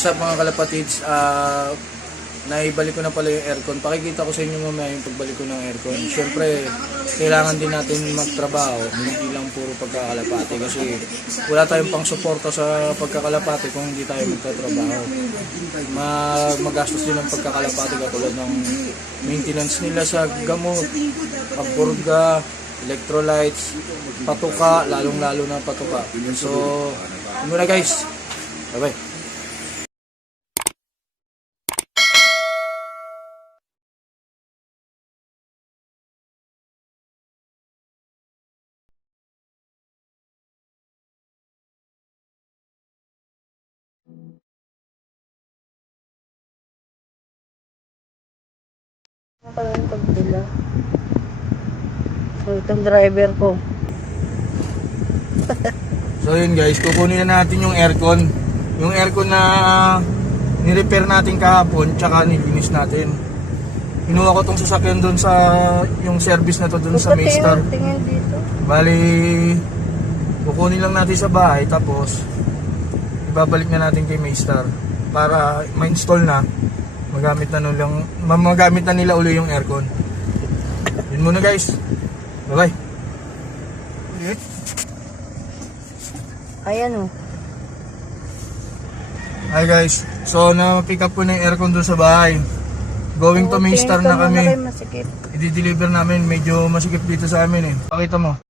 What's up mga kalapatids? Ah, naibalik ko na pala yung aircon. Pakikita ko sa inyo mamaya yung pagbalik ko ng aircon. Siyempre, kailangan din natin magtrabaho. Hindi lang puro pagkakalapati. Kasi wala tayong pang suporta sa pagkakalapati kung hindi tayo magtatrabaho. Mag magastos din ang pagkakalapati katulad ng maintenance nila sa gamot, pagpurga, electrolytes, patuka, lalong-lalo na patuka. So, muna guys. Bye-bye. Pala yung pagdala? So, itong driver ko. So yun guys, kukunin na natin yung aircon. Yung aircon na ni-repair natin kahapon, tsaka nilinis natin. Kinuha ko tong sasakyan doon sa yung service na to doon sa Maystar. Tingin dito. Bali, kukunin lang natin sa bahay tapos ibabalik na natin kay Maystar para ma-install na magamit na nulang ma- magamit na nila uli yung aircon. Yun muna guys. Bye-bye. Ayan oh. Hi guys. So na-pick up ko na yung aircon doon sa bahay. Going to Oo, Maystar na kami. I-deliver namin. Medyo masikip dito sa amin eh. Pakita mo.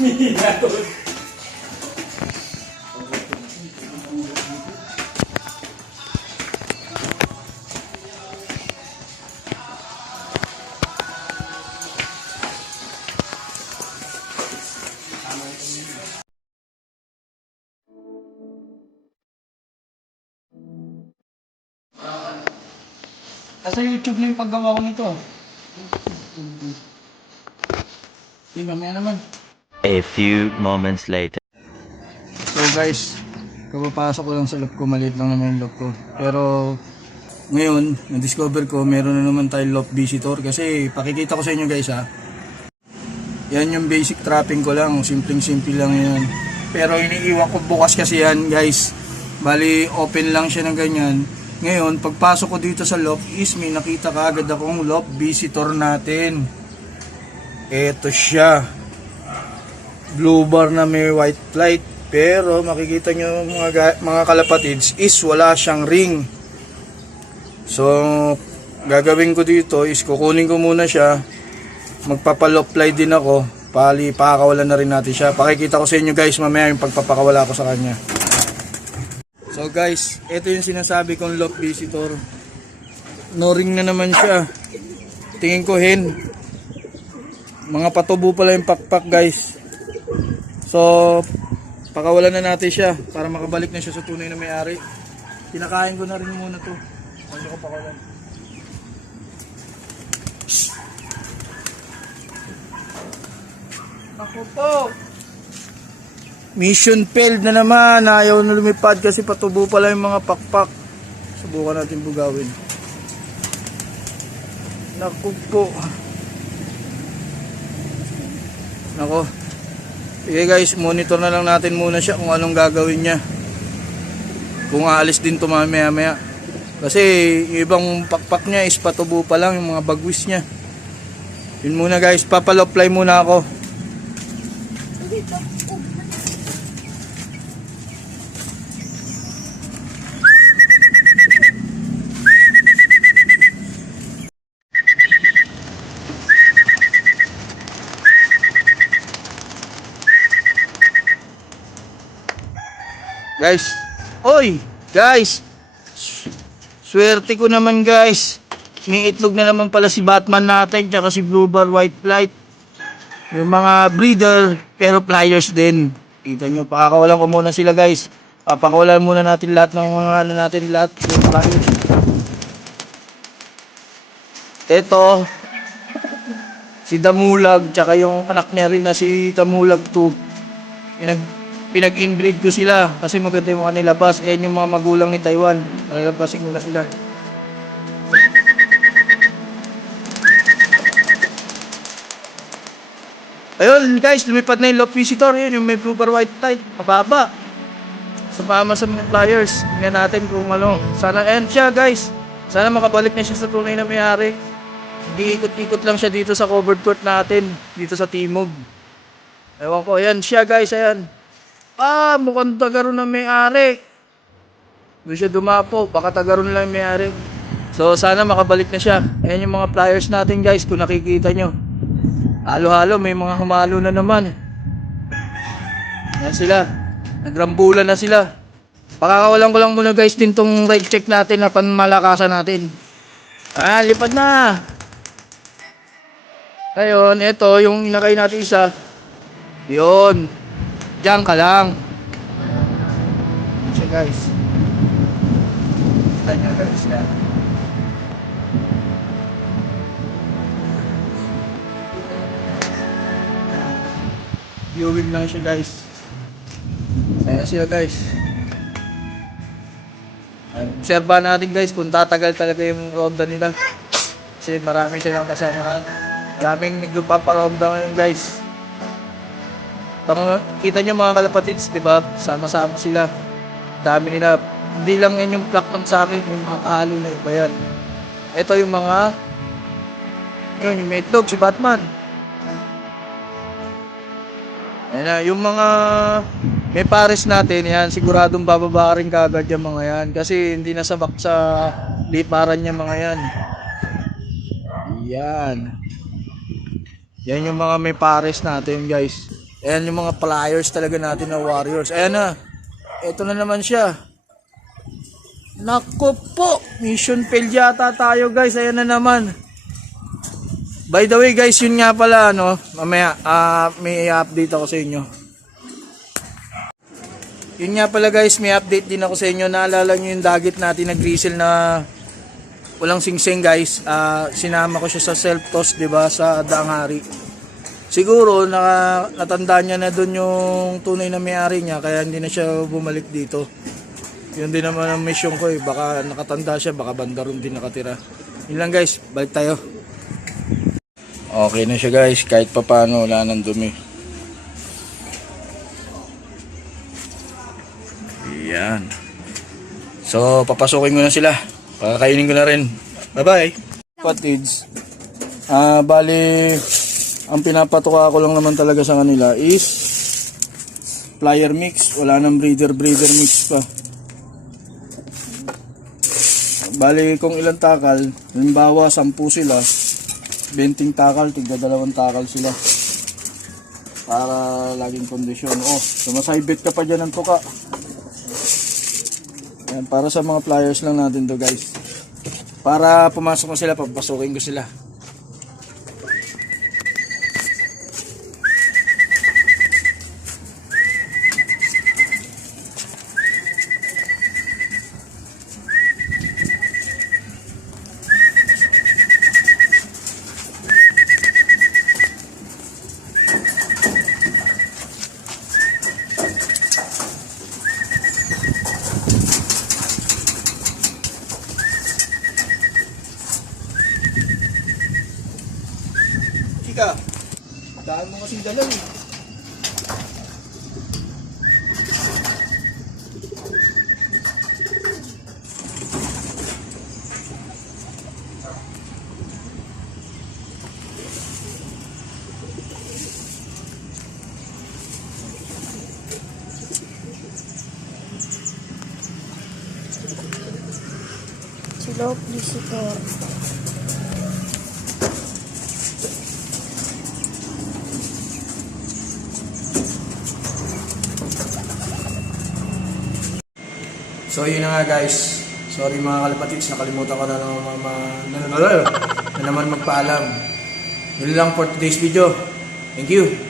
Nasa YouTube na yung paggawa ko nito. Di mamaya naman. A few moments later. So guys, kapapasok ko lang sa loop ko, maliit lang naman yung loop ko. Pero ngayon, na-discover ko, meron na naman tayong loop visitor kasi pakikita ko sa inyo guys ha. Yan yung basic trapping ko lang, simpleng-simple lang yan. Pero iniiwan ko bukas kasi yan guys. Bali, open lang siya ng ganyan. Ngayon, pagpasok ko dito sa loop is may nakita ka agad akong loop visitor natin. Ito siya blue bar na may white light pero makikita nyo mga, ga- mga kalapatids is wala siyang ring. So gagawin ko dito is kukunin ko muna siya. Magpapalopply din ako. Pali pakakawalan na rin natin siya. Pakikita ko sa inyo guys mamaya yung pagpapakawala ko sa kanya. So guys ito yung sinasabi kong lock visitor. No ring na naman siya. Tingin ko hen. Mga patubo pala yung pakpak guys So, pakawalan na natin siya para makabalik na siya sa tunay na may-ari. Kinakain ko na rin muna to. Ano ko pakawalan. Ako po. Mission failed na naman. Ayaw na lumipad kasi patubo pala yung mga pakpak. Subukan natin bugawin. Naku po. Nako. Sige guys, monitor na lang natin muna siya kung anong gagawin niya. Kung aalis din to mamaya maya. Kasi yung ibang pakpak niya is patubo pa lang yung mga bagwis niya. Yun muna guys, papaloply muna ako. Guys, oy, guys. Swerte ko naman guys. May itlog na naman pala si Batman natin tsaka si Blue Bar White Flight. Yung mga breeder pero flyers din. Kita nyo, pakakawalan ko muna sila guys. Papakawalan muna natin lahat ng mga ano natin lahat. Yung flyers. Ito, si Damulag tsaka yung anak niya rin na si Damulag 2. Pinag pinag-inbreed ko sila kasi maganda yung kanila bus. Ayan yung mga magulang ni Taiwan. Nalabasin ko na sila. Ayun guys, lumipad na yung loft visitor. Yun yung may bar white tide. Mababa. Sumama sa mga flyers. Tingnan natin kung ano. Sana, ayan siya guys. Sana makabalik na siya sa tunay na may-ari. Hindi ikot-ikot lang siya dito sa covered court natin. Dito sa Timog. Ewan ko, ayan siya guys, ayan. Ah, mukhang tagaroon na may-ari. Doon siya dumapo, baka tagaroon lang may-ari. So, sana makabalik na siya. Ayan yung mga flyers natin guys, kung nakikita nyo. Halo-halo, may mga humalo na naman. Ayan sila. Nagrambulan na sila. Pakakawalan ko lang muna guys din tong ride check natin na panmalakasan natin. Ah, lipad na. Ngayon, ito yung inakay natin isa. Yun. Diyan ka lang. Siya guys. Tanya guys yan. Viewing lang siya guys. Ayan siya guys. Obserbahan natin guys kung tatagal talaga yung ronda nila. Kasi marami silang kasama. Daming nagpaparonda ngayon guys. Tama, kita nyo mga kalapatids, di ba? Sama-sama sila. Dami nila. Hindi lang yan yung plak ng sa akin, yung mga alo na iba yan. Ito yung mga yun, yung may itlog, si Batman. Ayan na, yung mga may pares natin, yan, siguradong bababa rin kagad yung mga yan. Kasi hindi nasabak sa liparan niya mga yan. Yan. Yan yung mga may pares natin, guys. Ayan yung mga flyers talaga natin na warriors. Ayan na. Ito na naman siya. Nako po. Mission failed yata tayo, guys. Ayan na naman. By the way, guys, yun nga pala, ano, mamaya, ah, may update ako sa inyo. Yun nga pala, guys, may update din ako sa inyo. Naalala nyo yung dagit natin na grizzle na walang singsing, guys. Ah, sinama ko siya sa self-toss, di ba, sa Daangari. Siguro naka, natandaan niya na doon yung tunay na may-ari niya kaya hindi na siya bumalik dito. Yun din naman ang mission ko eh. Baka nakatanda siya, baka banda ron din nakatira. Yun lang guys, balik tayo. Okay na siya guys, kahit pa paano wala nang dumi. Yan. So, papasukin ko na sila. Pakakainin ko na rin. Bye-bye. Patids. Ah, bali, ang pinapatuka ko lang naman talaga sa kanila is flyer mix. Wala nang breeder breeder mix pa. Bali kung ilang takal, halimbawa 10 sila, 20 takal, tigda dalawang takal sila. Para laging kondisyon. Oh, sumasaybit ka pa dyan ng tuka. Yan, para sa mga flyers lang natin to guys. Para pumasok ko sila, papasukin ko sila. Ka. Daan mo kasing dalaw eh. Silog visitor. So yun na nga guys. Sorry mga kalapatids, nakalimutan ko na naman, ma- ma- na, na, na, na naman magpaalam. Yun lang for today's video. Thank you.